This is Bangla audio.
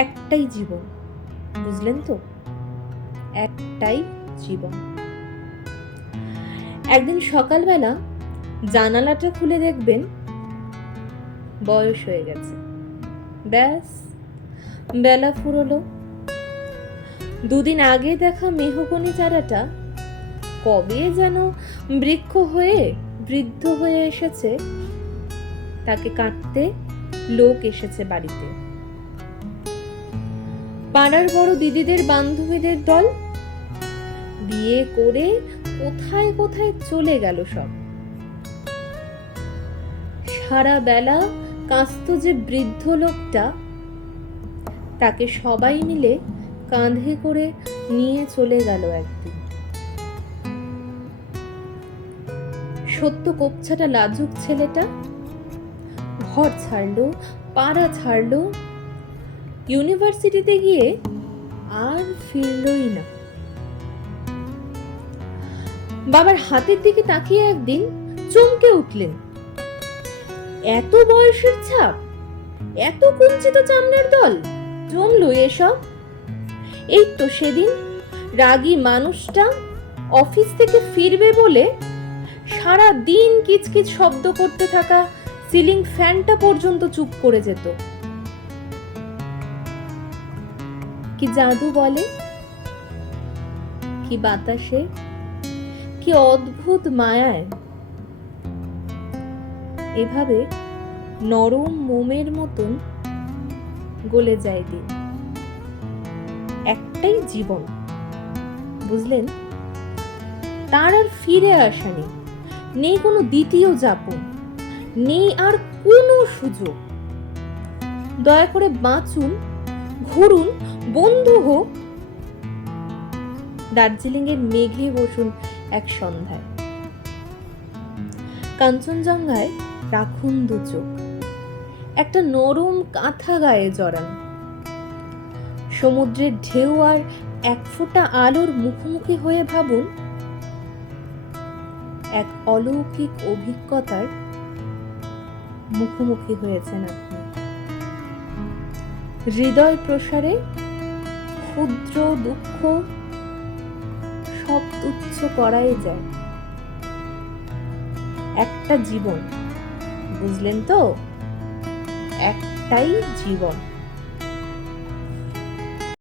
একটাই জীবন, বুঝলেন তো? একটাই জীবন। একদিন সকালবেলা জানালাটা খুলে দেখবেন বয়স হয়ে গেছে। ব্যাস, বেলা ফুরোলো। দুদিন আগে দেখা মেহগনি চারাটা কবে যেন বৃক্ষ হয়ে বৃদ্ধ হয়ে এসেছে, তাকে কাটতে লোক এসেছে বাড়িতে। পাড়ার বড় দিদিদের বান্ধবীদের দল বিয়ে করে কোথায় কোথায় চলে গেল সব। সারা বেলা কাঁদত যে বৃদ্ধ লোকটা, তাকে সবাই মিলে কাঁধে করে নিয়ে চলে গেল একদিন। সত্য কোপছাটা লাজুক ছেলেটা ঘর ছাড়লো, পাড়া ছাড়লো, ইউনিভার্সিটিতে গিয়ে আর ফিরলই না। বাবার হাতের দিকে তাকিয়ে একদিন চমকে উঠলেন। এত বয়সের ছাপ, এত কুঞ্চিত চামড়ার দল জমলো এসব। এই তো সেদিন রাগী মানুষটা অফিস থেকে ফিরবে বলে সারা দিন কিচকিচ শব্দ করতে থাকা সিলিং ফ্যানটা পর্যন্ত চুপ করে যেত। কি জাদু বলে, কি বাতাসে, কি অদ্ভুত মায়ায় এভাবে নরম মোমের মতন গলে যায় দিন। একটাই জীবন, বুঝলেন? তার আর ফিরে আসা নেই, নেই কোনো দ্বিতীয় যাপন, নেই আর কোনো সুযোগ। দয়া করে বাঁচুন, ঘুরুন, বন্ধু হোক, দার্জিলিং এর মেঘে বসুন এক সন্ধ্যায়, কাঞ্চনজঙ্ঘায় রাখুন দু চোখ, একটা নরম কাঁথা গায়ে জড়ান, সমুদ্রের ঢেউ আর এক ফোঁটা আলোর মুখোমুখি হয়ে ভাবুন এক অলৌকিক অভিজ্ঞতার মুখোমুখি হয়েছেন আপনি। হৃদয় প্রসারে ক্ষুদ্র দুঃখ সব তুচ্ছ করাই যায়। একটা জীবন, বুঝলেন তো? একটাই জীবন।